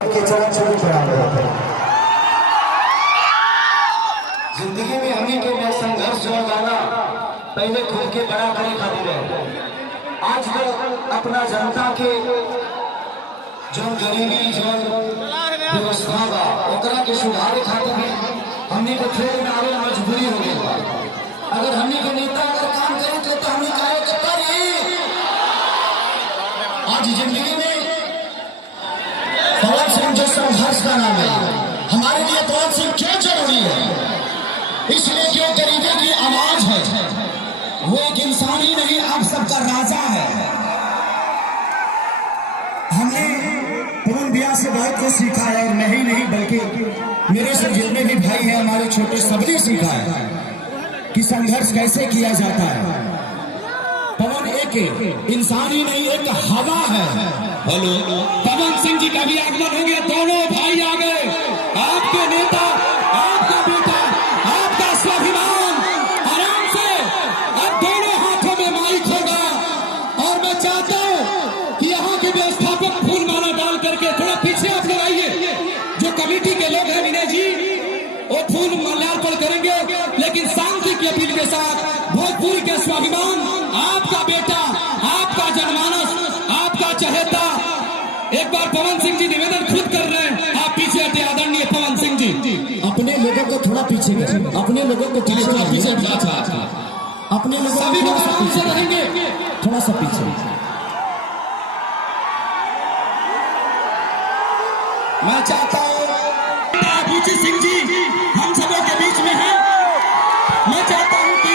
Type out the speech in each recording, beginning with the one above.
के चरण छवि प्रणाम करते हैं। जिंदगी में हमें के मैं संघर्ष जो गाना पहले खुद के बड़ा करे खातिर है। आजकल अपना जनता के जो गरीबी जो व्यवस्था बा ओकरा के सुधारे खातिर भी हमने को फेर में आवे मजबूरी हो गई। अगर हमने के नेता अगर काम करे तो हमने काहे करता रही। आज जिंदगी में पवन सिंह जो संघर्ष का नाम है, हमारे लिए पवन सिंह क्यों जरूरी है? इसलिए कि वो गरीबों की आवाज है, वो एक इंसान ही नहीं आप सबका राजा है। हमने पवन भैया से बहुत कुछ सीखा है और नहीं नहीं बल्कि मेरे से जितने भी भाई हैं हमारे छोटे सबने सीखा है कि संघर्ष कैसे किया जाता है। पवन एक इंसान ही नहीं एक हवा है। हेलो, पवन सिंह जी का भी आगमन हो गया। दोनों भाई आ गए, आपके नेता, आपका बेटा, आपका स्वाभिमान। आराम से अब दोनों हाथों में माइक होगा और मैं चाहता हूं कि यहाँ के व्यवस्थापक फूल माला डाल करके थोड़ा पीछे आप लोग आइए। जो कमेटी के लोग हैं विनय जी, वो फूल माल्यार्पण करेंगे, लेकिन शांति की अपील के साथ भोजपुरी के स्वाभिमान, आपका बेटा, आपका जनमानस, आपका चहेता, एक बार पवन सिंह जी निवेदन खुद कर रहे हैं, आप पीछे हटे। आदरणीय पवन सिंह जी, अपने लोगों को थोड़ा पीछे करें, अपने लोगों को पीछे अपने लोगों सभी लोग पीछे रहेंगे, थोड़ा सा पीछे। मैं चाहता हूँ बूची सिंह जी हम सबों के बीच में हैं। मैं चाहता हूँ कि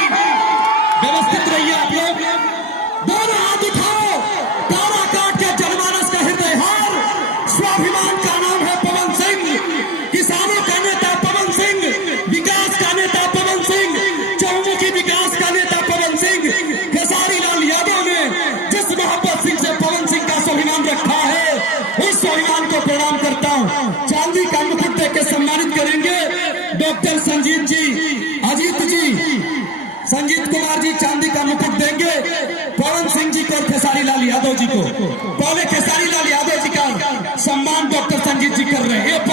व्यवस्थित रहिए आप लोग। दोनों हाथ उठाओ, काला काट के जनमानस का हृदय हार। स्वाभिमान का नाम है पवन सिंह, किसानों का नेता पवन सिंह, विकास का नेता पवन सिंह, चहुमुखी विकास का नेता पवन सिंह। खेसारी लाल यादव ने जिस मोहब्बत सिंह से पवन सिंह का स्वाभिमान रखा है, उस स्वाभिमान को प्रणाम करता हूँ। चांदी का मुकुट देकर सम्मानित करेंगे डॉक्टर संजीत जी, अजीत जी, संजीत कुमार जी चांदी का मुकुट देंगे पवन सिंह जी को और खेसारी लाल यादव जी को। पहले खेसारी लाल यादव जी का सम्मान डॉक्टर संजीत जी कर रहे हैं।